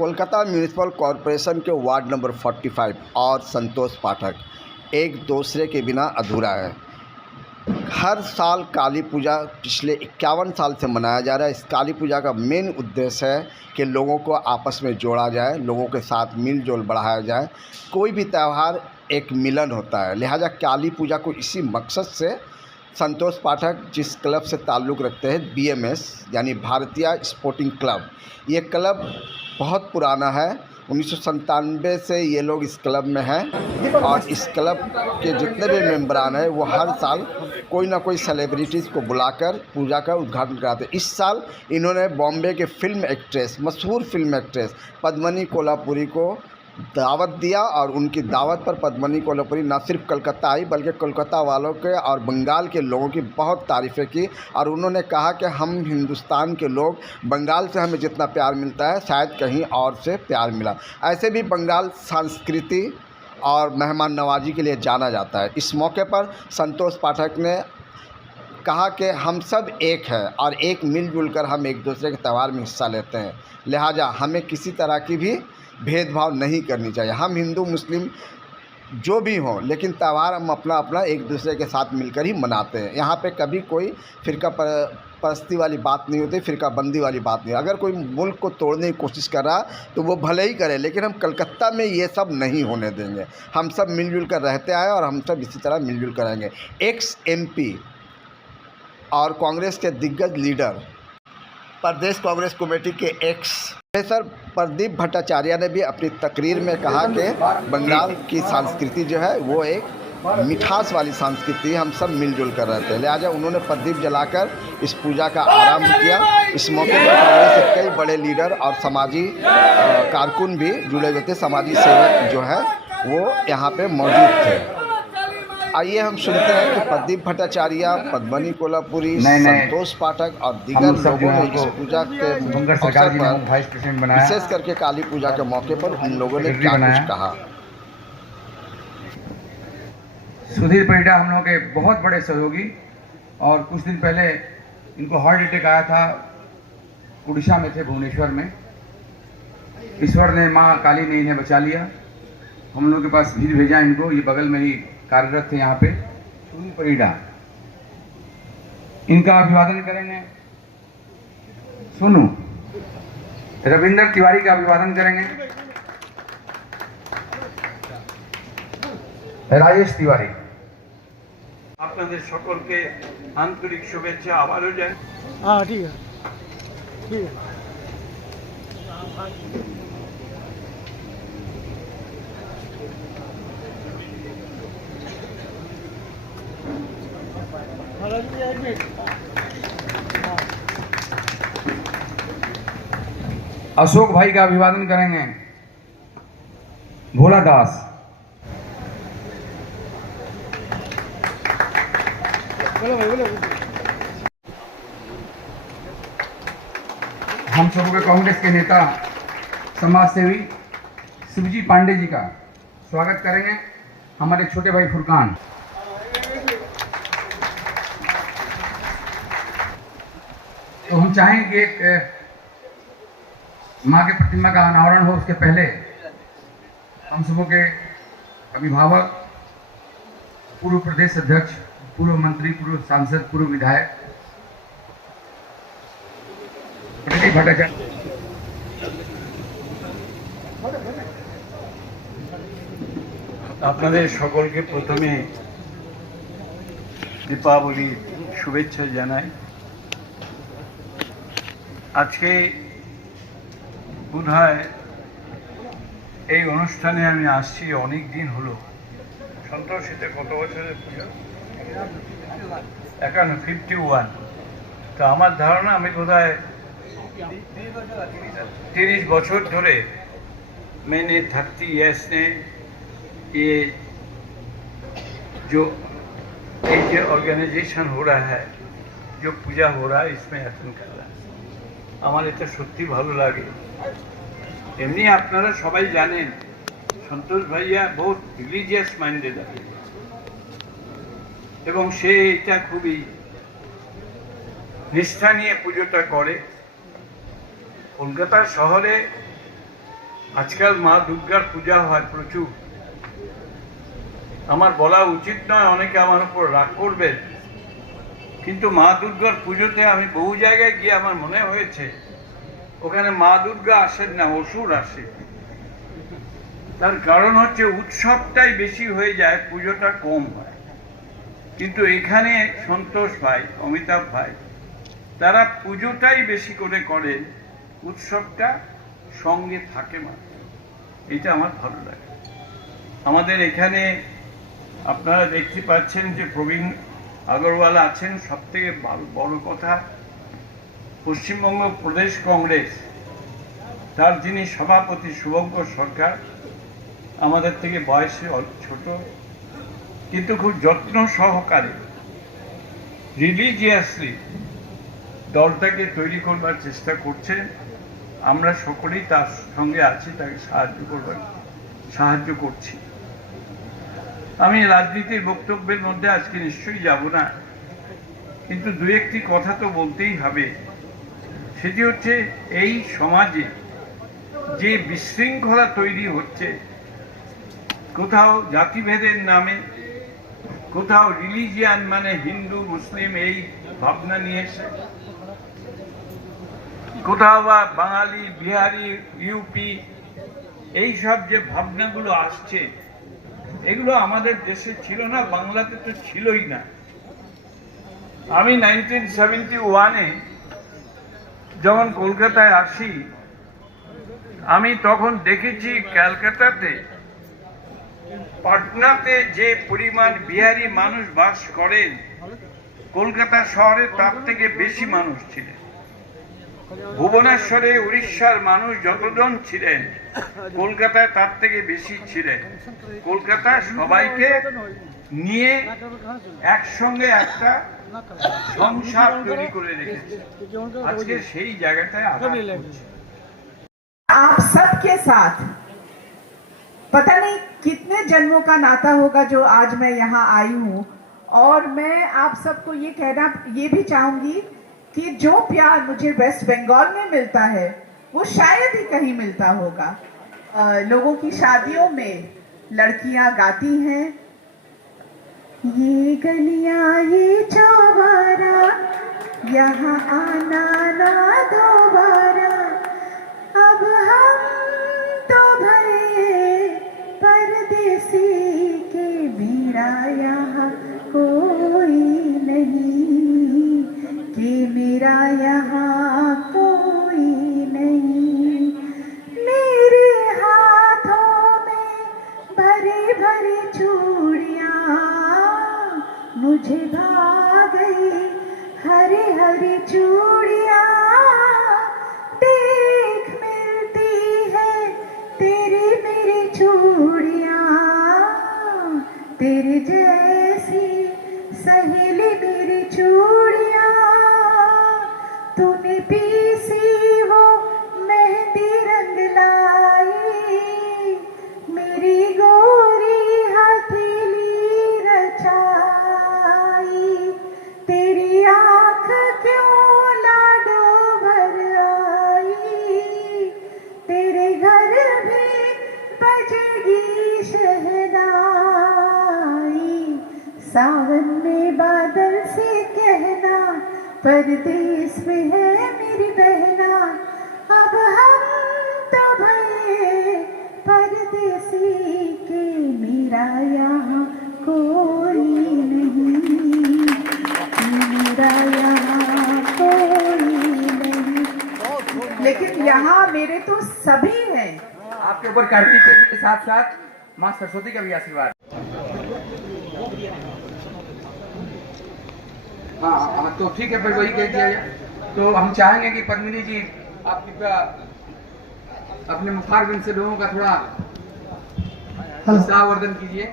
Kolkata municipal corporation के ward number 45 और संतोष पाठक एक दूसरे के बिना अधूरा है। हर साल काली पूजा पिछले 51 साल से मनाया जा रहा है। इस काली पूजा का मेन उद्देश्य है कि लोगों को आपस में जोड़ा जाए, लोगों के साथ मिल जोल बढ़ाया जाए। कोई भी त्यौहार एक मिलन होता है, लिहाजा काली पूजा को इसी मकसद से संतोष पाठक जिस क्लब से ताल्लुक़ रखते हैं, BMS यानी भारतीय स्पोर्टिंग क्लब, ये क्लब बहुत पुराना है। 1997 से ये लोग इस क्लब में हैं और इस क्लब के जितने भी मेंबरान हैं वो हर साल कोई ना कोई सेलिब्रिटीज़ को बुलाकर पूजा का उद्घाटन कराते हैं। इस साल इन्होंने बॉम्बे के फिल्म एक्ट्रेस, मशहूर फिल्म एक्ट्रेस पद्मिनी कोल्हापुरी को दावत दिया और उनकी दावत पर पद्मिनी कोल्हापुरी न सिर्फ कलकत्ता आई बल्कि कोलकाता वालों के और बंगाल के लोगों की बहुत तारीफ़ें की और उन्होंने कहा कि हम हिंदुस्तान के लोग, बंगाल से हमें जितना प्यार मिलता है शायद कहीं और से प्यार मिला। ऐसे भी बंगाल संस्कृति और मेहमान नवाजी के लिए जाना जाता है। इस मौके पर संतोष पाठक ने कहा कि हम सब एक हैं और एक मिलजुल कर हम एक दूसरे के त्यौहार में हिस्सा लेते हैं, लिहाजा हमें किसी तरह की भी भेदभाव नहीं करनी चाहिए। हम हिंदू मुस्लिम जो भी हों, लेकिन त्यौहार हम अपना अपना एक दूसरे के साथ मिलकर ही मनाते हैं। यहाँ पे कभी कोई फ़िरका परस्ती वाली बात नहीं होती, फ़िरका बंदी वाली बात नहीं। अगर कोई मुल्क को तोड़ने की कोशिश कर रहा तो वो भले ही करे, लेकिन हम कलकत्ता में ये सब नहीं होने देंगे। हम सब मिलजुल कर रहते आए और हम सब इसी तरह मिलजुल कर रहेंगे। एक्स MP और कांग्रेस के दिग्गज लीडर, प्रदेश कांग्रेस कमेटी के एक्स प्रोफेसर प्रदीप भट्टाचार्य ने भी अपनी तकरीर में कहा कि बंगाल की संस्कृति जो है वो एक मिठास वाली संस्कृति, हम सब मिलजुल कर रहते हैं। लिहाजा उन्होंने प्रदीप जलाकर इस पूजा का आरंभ किया। इस मौके पर कांग्रेस के कई बड़े लीडर और समाजी कारकुन भी जुड़े हुए थे, समाजी सेवक जो है वो यहाँ पे मौजूद थे। आइए हम सुनते हैं कि प्रदीप भट्टाचार्य, पद्मिनी कोल्हापुरी, संतोष पाठक और दीगर लोगों ने इस पूजा के अवसर पर, विशेष करके काली पूजा के मौके पर उन लोगों ने क्या कुछ कहा। सुधीर परिडा हम लोगों के बहुत बड़े सहयोगी और कुछ दिन पहले इनको हार्ट अटैक आया था। उड़ीसा में थे, भुवनेश्वर में। ईश्वर ने, माँ काली ने इन्हें बचा लिया। हम लोगों के पास भी भेजा इनको, ये बगल में ही कार्यरत थे यहाँ पे। सुधीर परिडा, इनका अभिवादन करेंगे। सुनो, रविंद्र तिवारी का अभिवादन करेंगे। राजेश तिवारी। আপনাদের সকলকে আন্তরিক শুভেচ্ছা আবারও জানাই। हाँ ठीक है, ठीक है। अशोक भाई का अभिवादन करेंगे। भोला दास। हम सब के कांग्रेस के नेता, समाज सेवी शिवजी पांडे जी का स्वागत करेंगे। हमारे छोटे भाई फुरकान। तो हम चाहेंगे कि एक माँ के प्रतिमा का अनावरण हो, उसके पहले हम सबों के अभिभावक, पूर्व प्रदेश अध्यक्ष, पूर्व मंत्री, पूर्व सांसद, पूर्व विधायक प्रदीप भट्टाचार्य আপনাদের সকলকে প্রথমে দীপাবলির শুভেচ্ছা জানাই। আজকে বোধহয় এই অনুষ্ঠানে আমি আসছি অনেক দিন হলো। সন্তোষীতে কত বছরের পুজো? 51। তো আমার ধারণা আমি বোধহয় 30 बच्चों धरे मैंने 30 ईयर्स ने ये जो ऑर्गेनाइजेशन हो रहा है, जो पूजा हो रहा है, इसमें अटेंड कर रहा है। আমার এটা সত্যি ভালো লাগে। এমনি আপনারা সবাই জানেন সন্তোষ ভাইয়া বহুত রিলিজিয়াস মাইন্ডেড এবং সে এটা খুবই নিষ্ঠা নিয়ে পুজোটা করে। কলকাতা শহরে আজকাল মা দুর্গার পূজা হয় প্রচুর। আমার বলা উচিত নয়, অনেকে আমার উপর রাগ করবেন, কিন্তু মা দুর্গার পুজোতে আমি বহু জায়গায় গিয়ে আমার মনে হয়েছে ওখানে মা দুর্গা আসেন না, অসুর আসে। তার কারণ হচ্ছে উৎসবটাই বেশি হয়ে যায়, পুজোটা কম হয়। কিন্তু এখানে সন্তোষ ভাই, অমিতাভ ভাই, তারা পুজোটাই বেশি করে করেন, উৎসবটা সঙ্গে থাকে মাত্র। এটা আমার ভালো লাগে। আমাদের এখানে আপনারা দেখতে পাচ্ছেন যে প্রবীণ আগরওয়াল আছেন। সব থেকে বড় কথা, পশ্চিমবঙ্গ প্রদেশ কংগ্রেস, তার যিনি সভাপতি শুভঙ্কর সরকার, আমাদের থেকে বয়সে ছোট, কিন্তু খুব যত্ন সহকারে রিলিজিয়াসলি দলটাকে তৈরি করবার চেষ্টা করছেন। আমরা সকলেই তার সঙ্গে আছি, তাকে সাহায্য করছি। আমি রাজনীতির বক্তব্যের মধ্যে আজকে নিশ্চয়ই যাব না, কিন্তু দু একটি কথা তো বলতেই হবে। সেটি হচ্ছে এই সমাজে যে বিশৃঙ্খলা তৈরি হচ্ছে, কোথাও জাতিভেদের নামে, কোথাও রিলিজিয়ান মানে হিন্দু মুসলিম এই ভাবনা নিয়ে এসে, কোথাও বা বাঙালি বিহারি ইউপি, এই সব যে ভাবনাগুলো আসছে, এগুলো আমাদের দেশে ছিল না, বাংলাতে তো ছিলই না। আমি 1971-এ যখন কলকাতায় আসি, আমি তখন দেখেছি ক্যালকাটাতে, পাটনাতে যে পরিমাণ বিহারি মানুষ বাস করেন, কলকাতা শহরে তার থেকে বেশি মানুষ ছিলেন। ভুবনেশ্বরে উড়িষ্যার মানুষ যতজন ছিলেন, কলকাতায় তার থেকে বেশি ছিলেন। কলকাতা সবাইকে নিয়ে একসঙ্গে একটা সংসার তৈরি করে রেখেছে। আজকে সেই জায়গাটায় আঘাত করছে। आप सबके साथ पता नहीं कितने जन्मों का नाता होगा जो आज मैं यहाँ आई हूँ, और मैं आप सबको ये कहना ये भी चाहूंगी कि जो प्यार मुझे वेस्ट बंगाल में मिलता है वो शायद ही कहीं मिलता होगा। लोगों की शादियों में लड़कियां गाती हैं, ये गलियां ये चौबारा, यहाँ आना ना दोबारा, अब हम तो भले परदेसी के मेरा यहाँ कोई नहीं, कि मेरा यहाँ कोई नहीं। मेरे हाथों में भरी भरी चूड़ियाँ मुझे भा गई, हरी हरी चूड़ियाँ देख मिलती है तेरी मेरी चूड़ियाँ, तेरे जैसी सहेली मेरी चूड़ियाँ, तूने पीसी वो मेहंदी रंग लाई, मेरी गोरी हथेली रचाई, तेरी आँख क्यों लाडो भर आई, तेरे घर भी बजेगी शहनाई, सावन में बादल से कहना परदेस में है मेरी बहना, अब हम तो भले परदेसी के मेरा यहाँ कोई नहीं, मेरा यहाँ कोई नहीं। लेकिन यहाँ मेरे तो सभी हैं। आपके ऊपर कार्तिक के साथ साथ माँ सरस्वती का भी आशीर्वाद। हाँ तो ठीक है, फिर वही कह दिया जाए। तो हम चाहेंगे कि पद्मिनी जी आप कृपया अपने मुखारबिंद से लोगों का थोड़ा उत्साहवर्धन कीजिए।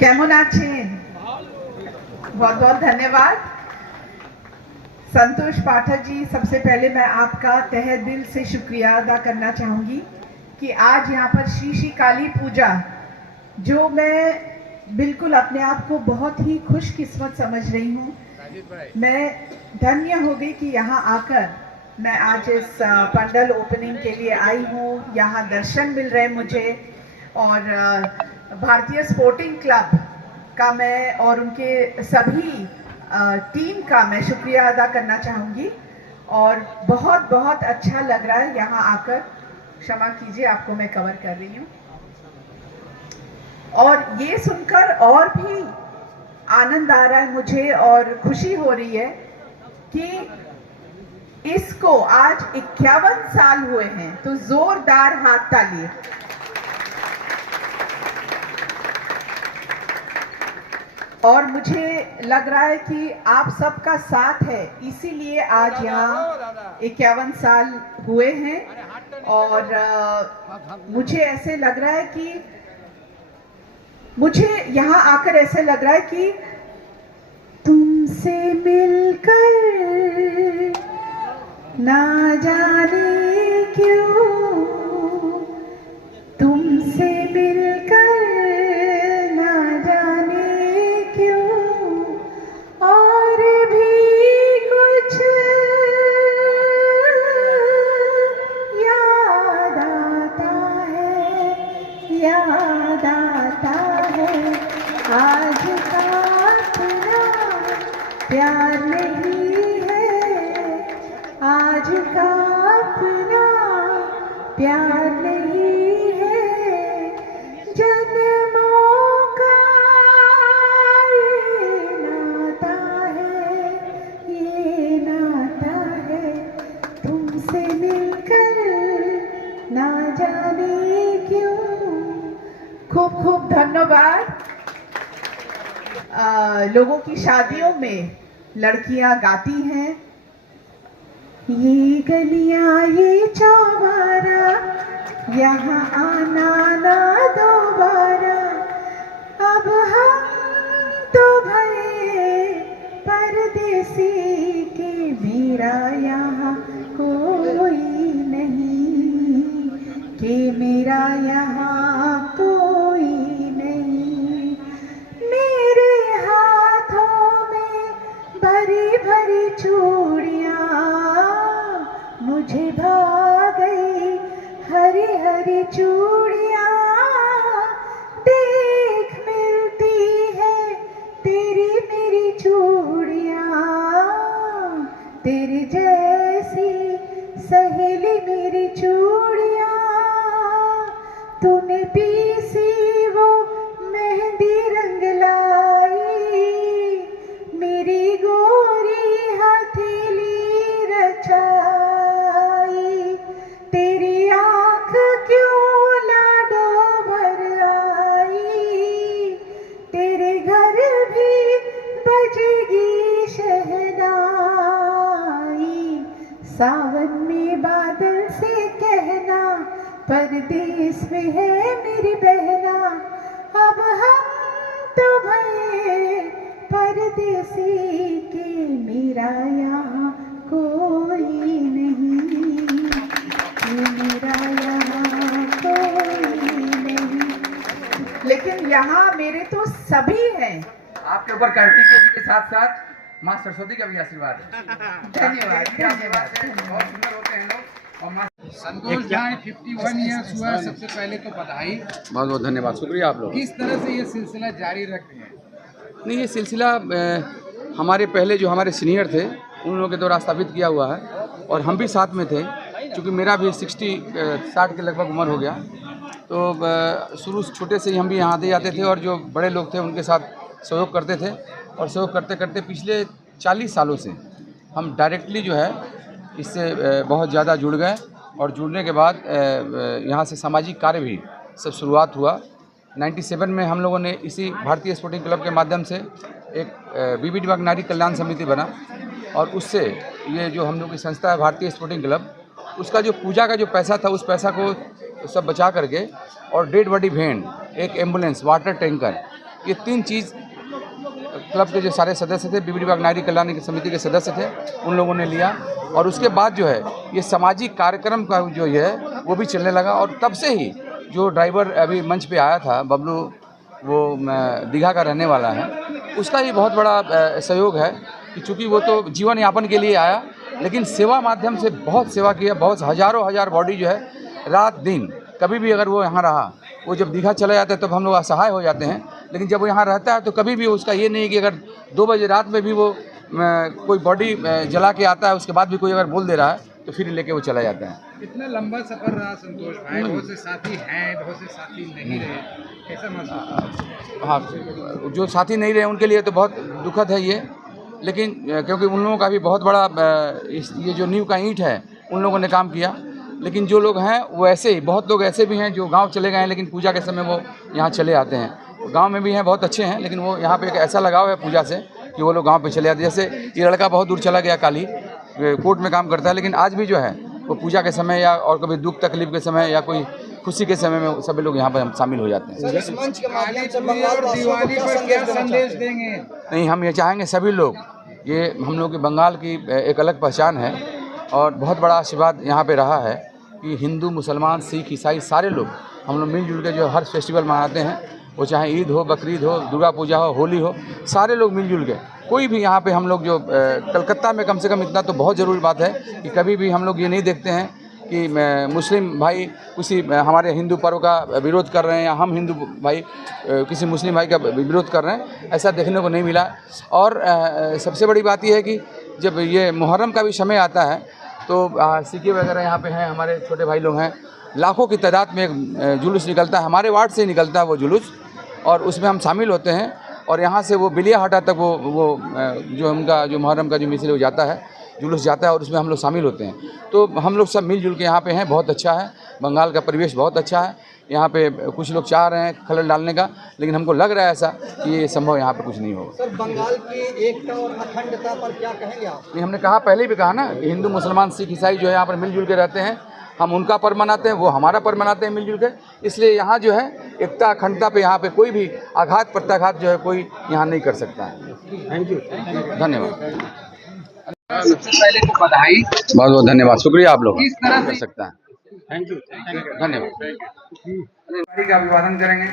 केमन आছেন? बहुत बहुत धन्यवाद संतोष पाठक जी। सबसे पहले मैं आपका तहे दिल से शुक्रिया अदा करना चाहूँगी कि आज यहाँ पर श्री श्री काली पूजा, जो मैं बिल्कुल अपने आप को बहुत ही खुशकिस्मत समझ रही हूँ, मैं धन्य हो गई कि यहाँ आकर मैं आज इस पंडल ओपनिंग के लिए आई हूँ। यहाँ दर्शन मिल रहे मुझे और भारतीय स्पोर्टिंग क्लब का मैं और उनके सभी टीम का मैं शुक्रिया अदा करना चाहूँगी और बहुत बहुत अच्छा लग रहा है यहाँ आकर। क्षमा कीजिए, आपको मैं कवर कर रही हूँ और ये सुनकर और भी आनंद आ रहा है मुझे और खुशी हो रही है कि इसको आज 51 साल हुए हैं, तो जोरदार हाथ ताली। और मुझे लग रहा है कि आप सबका साथ है, इसीलिए आज यहाँ 51 साल हुए हैं और मुझे ऐसे लग रहा है कि मुझे यहाँ आकर ऐसे लग रहा है कि तुमसे मिलकर ना जाने क्यों, तुमसे मिलकर ना जाने क्यों और भी कुछ याद आता है, याद आता है। आज का अपना प्यार नहीं है, आज का अपना प्यार नहीं है, जन्मों का ये नाता है, ये नाता है। तुमसे मिलकर ना जाने क्यों। खूब खूब धन्यवाद। लोगों की शादियों में लड़कियां गाती हैं, ये गलियां ये चौबारा, यहाँ आना ना दोबारा। अब हम तो भये परदेसी के, मेरा यहाँ कोई नहीं, कि मेरा यहाँ कोई नहीं। मेरे हाथों में भरी भरी चूड़ियाँ मुझे भा गई, हरी हरी चूड़ियाँ देख मिलती है तेरी मेरी चूड़ियाँ। तेरी जैसी सहेली मेरी चूड़ियाँ, तूने पीसी वो मेहंदी रंग लाई, मेरी गोरी हथेली रचाई। तेरी आँख क्यों लाडो भर आई, तेरे घर भी बजेगी शहनाई। सावन में बादल से कहना, परदेस में है मेरी बहना। अब हम तो भये परदेसी के, मेरा यहाँ कोई नहीं, मेरा यहाँ कोई नहीं। लेकिन यहाँ मेरे तो सभी हैं। आपके ऊपर कार्तिक जी के साथ साथ माँ सरस्वती का भी आशीर्वाद है। धन्यवाद, धन्यवाद। बहुत सुंदर होते हैं लोग। और माँ संतोष भाई 51 ईयर्स हुआ, सबसे पहले तो बधाई। बहुत बहुत धन्यवाद, शुक्रिया आप लोग। किस तरह से ये सिलसिला जारी रख रहे हैं? नहीं, ये सिलसिला हमारे पहले जो हमारे सीनियर थे उन लोगों के द्वारा स्थापित किया हुआ है और हम भी साथ में थे। क्योंकि मेरा भी 60 के लगभग उम्र हो गया, तो शुरू छोटे से ही हम भी यहाँ आते जाते थे और जो बड़े लोग थे उनके साथ सहयोग करते थे। और सहयोग करते करते पिछले 40 सालों से हम डायरेक्टली जो है इससे बहुत ज़्यादा जुड़ गए और जुड़ने के बाद यहाँ से सामाजिक कार्य भी सब शुरुआत हुआ। 97 में हम लोगों ने इसी भारतीय स्पोर्टिंग क्लब के माध्यम से एक बीबी डिबाग नारी कल्याण समिति बना और उससे ये जो हम लोग की संस्था है भारतीय स्पोर्टिंग क्लब, उसका जो पूजा का जो पैसा था उस पैसा को सब बचा करके और डेड बॉडी वैन, एक एम्बुलेंस, वाटर टैंकर, ये 3 चीज़ क्लब के जो सारे सदस्य थे, बीबी डिबाग नारी कल्याण समिति के सदस्य थे, उन लोगों ने लिया। और उसके बाद जो है ये सामाजिक कार्यक्रम का जो है वो भी चलने लगा। और तब से ही जो ड्राइवर अभी मंच पे आया था बबलू, वो दीघा का रहने वाला है, उसका ही बहुत बड़ा सहयोग है कि चूँकि वो तो जीवन यापन के लिए आया लेकिन सेवा माध्यम से बहुत सेवा किया, बहुत हज़ारों हजार बॉडी जो है रात दिन कभी भी अगर वो यहाँ रहा, वो जब दीघा चला जाता है तब हम लोग असहाय हो जाते हैं, लेकिन जब वो यहाँ रहता है तो कभी भी उसका ये नहीं कि अगर 2 बजे रात में भी वो कोई बॉडी जला के आता है, उसके बाद भी कोई अगर बोल दे रहा है तो फिर लेके वो चला जाता है। इतना लंबा सफर रहा संतोष भाई, बहुत से साथी हैं, बहुत से साथी नहीं रहे, कैसा महसूस? हाँ, जो साथी नहीं रहे उनके लिए तो बहुत दुखद है ये, लेकिन क्योंकि उन लोगों का भी बहुत बड़ा ये जो नींव का ईंट है उन लोगों ने काम किया, लेकिन जो लोग हैं वो ऐसे ही, बहुत लोग ऐसे भी हैं जो गांव चले गए हैं लेकिन पूजा के समय वो यहाँ चले आते हैं। गांव में भी हैं, बहुत अच्छे हैं, लेकिन वो यहाँ पे एक ऐसा लगाव है पूजा से कि वो लोग गांव पे चले आते हैं। जैसे ये लड़का बहुत दूर चला गया, काली कोर्ट में काम करता है, लेकिन आज भी जो है वो पूजा के समय या और कभी दुख तकलीफ के समय या कोई खुशी के समय में सभी लोग यहाँ पर शामिल हो जाते हैं। इस मंच के माध्यम से दिवाली पर क्या संदेश देंगे? नहीं, हम ये चाहेंगे सभी लोग, ये हम लोग की बंगाल की एक अलग पहचान है और बहुत बड़ा आशीर्वाद यहाँ पे रहा है कि हिंदू, मुसलमान, सिख, ईसाई सारे लोग हम लोग मिलजुल के जो हर फेस्टिवल मनाते हैं, वो चाहे ईद हो, बकरीद हो, दुर्गा पूजा हो, होली हो, सारे लोग मिलजुल के कोई भी यहाँ पे हम लोग जो कलकत्ता में कम से कम इतना तो बहुत ज़रूरी बात है कि कभी भी हम लोग ये नहीं देखते हैं कि मुस्लिम भाई किसी हमारे हिंदू पर्व का विरोध कर रहे हैं या हम हिंदू भाई किसी मुस्लिम भाई का विरोध कर रहे हैं, ऐसा देखने को नहीं मिला। और सबसे बड़ी बात यह है कि जब ये मुहर्रम का भी समय आता है तो सिक्के वगैरह यहाँ पे हैं, हमारे छोटे भाई लोग हैं, लाखों की तादाद में एक जुलूस निकलता है, हमारे वार्ड से ही निकलता है वो जुलूस, और उसमें हम शामिल होते हैं। और यहाँ से वो बिलिया हाटा तक वो जो उनका जो मुहर्रम का जो मिसल हो जाता है, जुलूस जाता है और उसमें हम लोग शामिल होते हैं। तो हम लोग सब मिलजुल के यहाँ पे हैं, बहुत अच्छा है, बंगाल का परिवेश बहुत अच्छा है। यहाँ पे कुछ लोग चाह रहे हैं खलल डालने का, लेकिन हमको लग रहा है ऐसा कि ये संभव यहाँ पे कुछ नहीं होगा। सर, बंगाल की एकता और अखंडता पर क्या कहेंगे आप? नहीं, हमने कहा, पहले भी कहा ना कि हिंदू, मुसलमान, सिख, ईसाई जो है यहाँ पर मिलजुल के रहते हैं, हम उनका पर्व मनाते हैं, वो हमारा पर्व मनाते हैं मिलजुल के। इसलिए यहाँ जो है एकता, अखंडता पे यहाँ पे कोई भी आघात प्रत्याघात जो है कोई यहाँ नहीं कर सकता है। Thank you. धन्यवाद। सबसे पहले तो बधाई, बहुत बहुत धन्यवाद, शुक्रिया आप लोग किस तरह कर से सकता है। Thank you. धन्यवाद। का अभिवादन करेंगे।